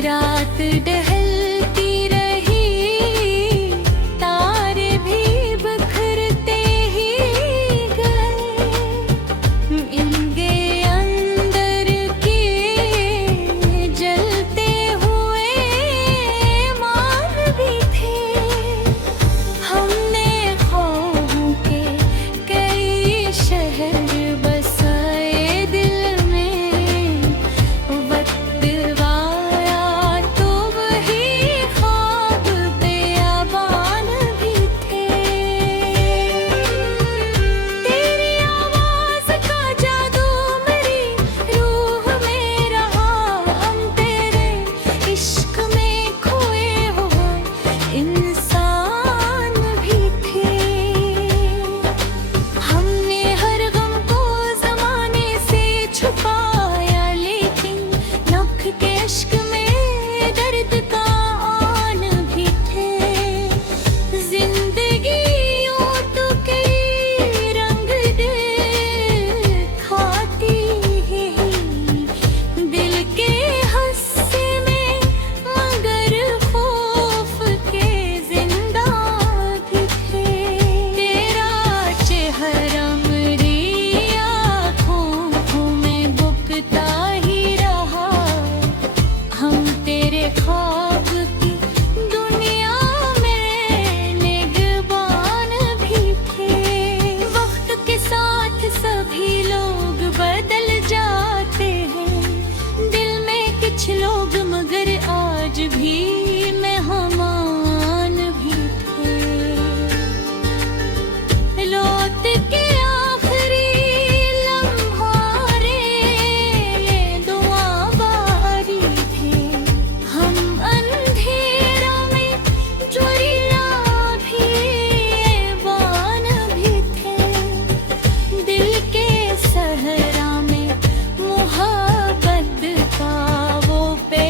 रात ढलती रही, तारे भी बिखरते ही गए। इनके अंदर के जलते हुए मान भी थे। हमने ख्वाबों के कई शहर बसाए दिल में, वक्त आया तो वही ख्वाब बेअबान भी थे। तेरी आवाज का जादू मेरी रूह में रहा, हम तेरे इश्क में खोए हुए इंसान भी थे। हमने हर गम को ज़माने से छुपाया, लेकिन नख के इश्क में दर्द का आन भी थे। जिंदगी यूं तो कई रंग दिखाती है दिल के हस्से में, मगर खौफ के जिंदा भी थे। तेरा चेहरा मेरी आँखों में बुकता ही रहा, हम तेरे ख्वाब की दुनिया में निगहबान भी थे। वक्त के साथ सभी लोग बदल जाते हैं, दिल में कुछ लोग मगर आज भी मेहमान भी थे। लौट के आखिरी लम्हारे दुआ बारी थे। हम अंधेरा में ज्वरिया भी बान भी थे। दिल के सहरा में मोहब्बत का वो पे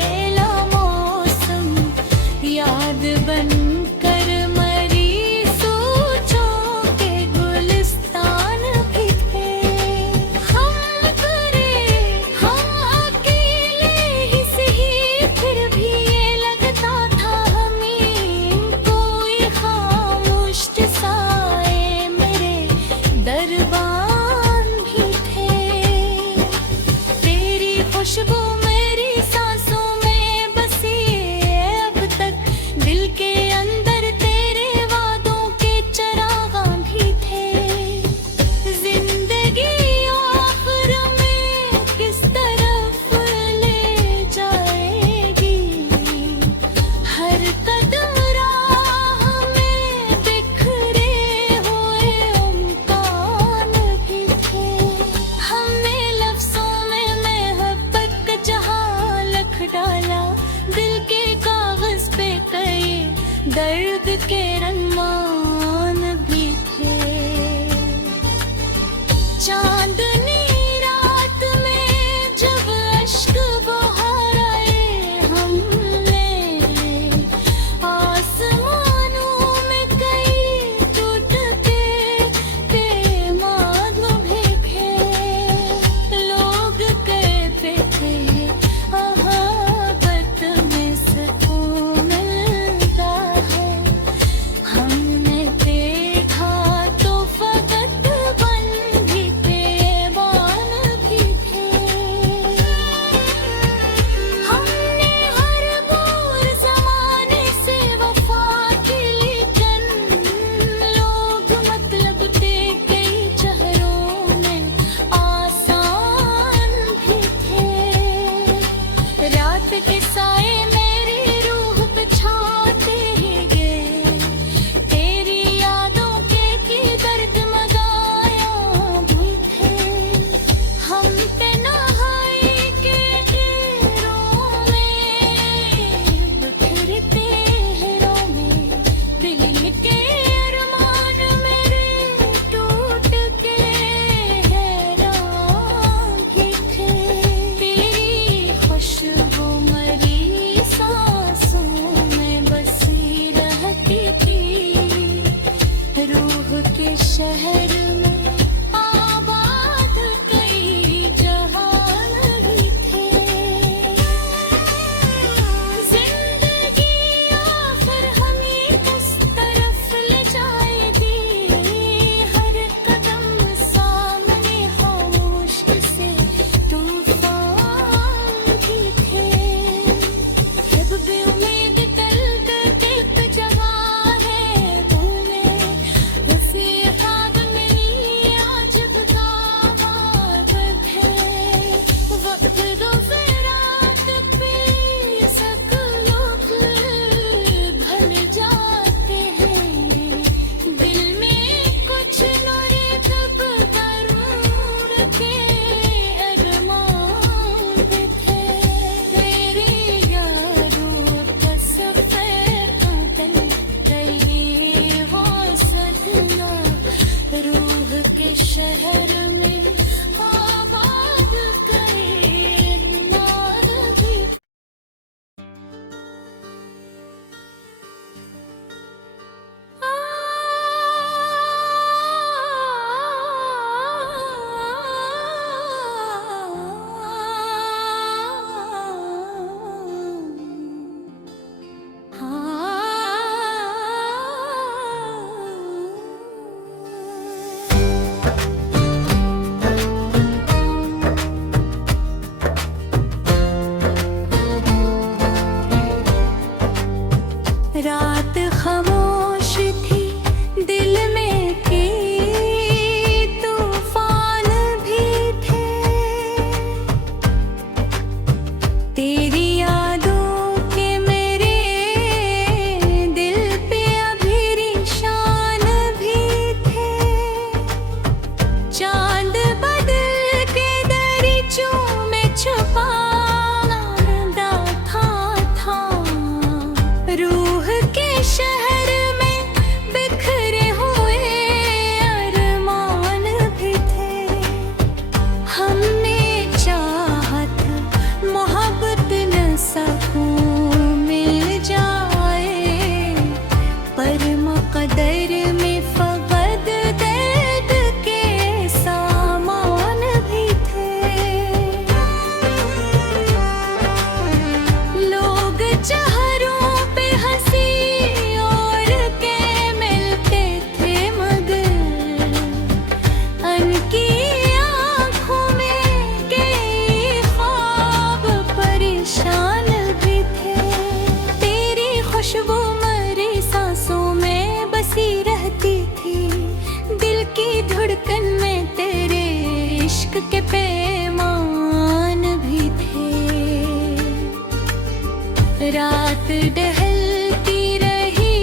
रात ढलती रही,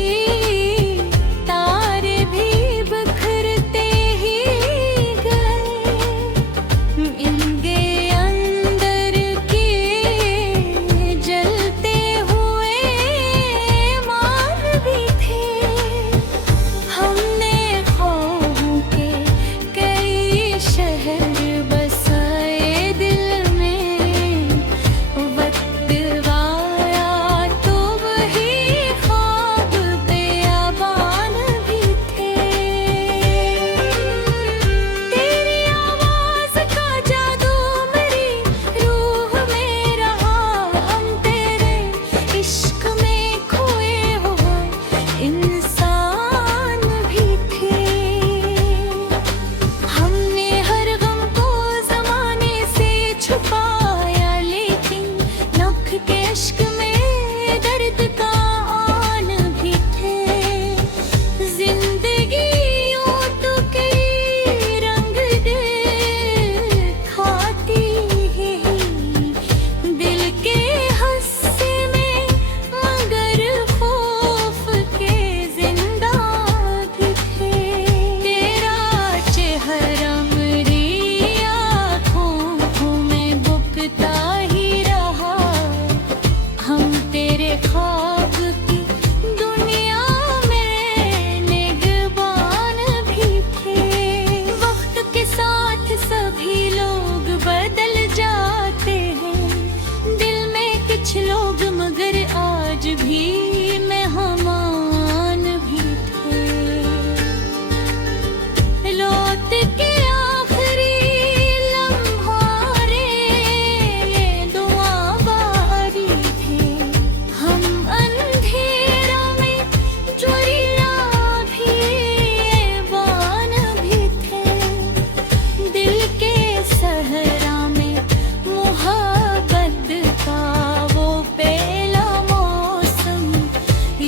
तारे भी बिखरते ही गए। इनके अंदर के जलते हुए मान भी थे। हमने ख्वाबों के कई शहर बसाए दिल में, वक्त आया तो वही ख्वाब बेअबान भी थे। तेरी आवाज का जादू मेरी रूह में रहा, हम तेरे इश्क में खोए हुए इंसान भी थे। हमने हर गम को ज़माने से छुपाया, लेकिन नख के इश्क में दर्द का आन भी थे। जिंदगी यूं तो कई रंग दिखाती है दिल के हस्से में, मगर खौफ के जिंदा भी थे। तेरा चेहरा मेरी आँखों में बुकता ही रहा, हम तेरे ख्वाब की दुनिया में निगहबान भी थे। वक्त के साथ सभी लोग बदल जाते हैं, दिल में कुछ लोग मगर आज भी मेहमान भी थे। लौट के आखिरी लम्हारे ये दुआ बारी थे। हम अंधेरा में ज्वलिया भी बान भी थे। दिल के सहरा में मोहब्बत का वो पहला मौसम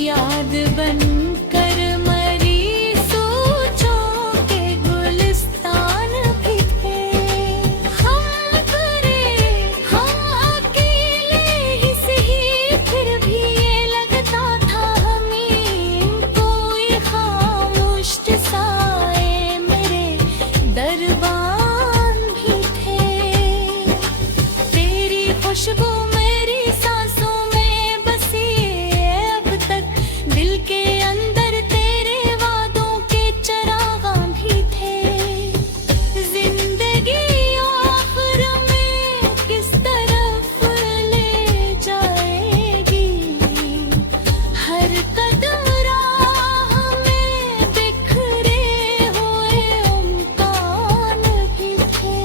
याद बनकर मरी, सोचों के गुलिस्तान भी थे। हम अकेले ही सही, फिर भी ये लगता था हमें कोई खामोश साए मेरे दरबान भी थे। तेरी खुशबू मेरी सांसों में बसी है अब तक, दिल के अंदर तेरे वादों के चरागां भी थे। जिंदगी आखिर में किस तरफ ले जाएगी, हर कदम राह में बिखरे हुए उम्कान भी थे।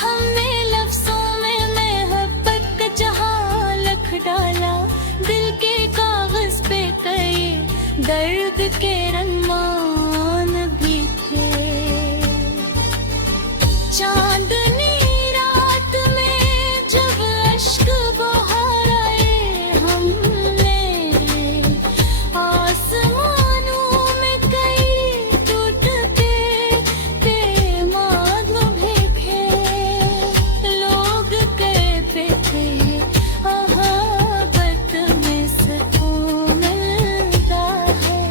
हमने लफ्ज़ों में मोहब्बत का जहां लिख डाला, दिल के कागज पे कई दर्द के रंगमान भी थे। चांदनी रात में जब अश्क बहार आए हमने, आसमानों में कई टूटते पैमान भी थे। लोग कहते थे मोहब्बत में सुकून मिलता है,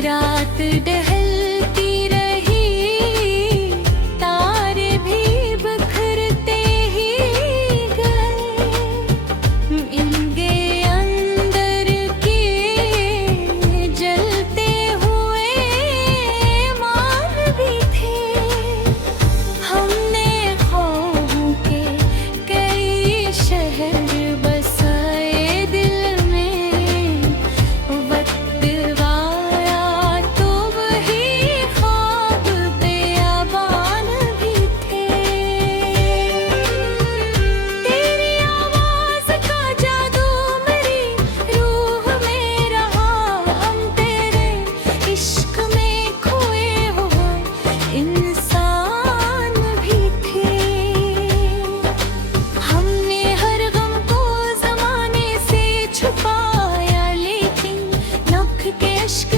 रात ढलती रही, तारे भी बिखरते ही गए। इनके अंदर के जलते हुए मान भी थे। हमने ख्वाबों के कई शहर बसाए दिल में, वक्त आया तो वही ख्वाब बेअबान भी थे। तेरी आवाज का जादू मेरी रूह में रहा, हम तेरे इश्क में खोए हुए इंसान भी थे। हमने हर गम को ज़माने से छुपाया, लेकिन नख के अश्क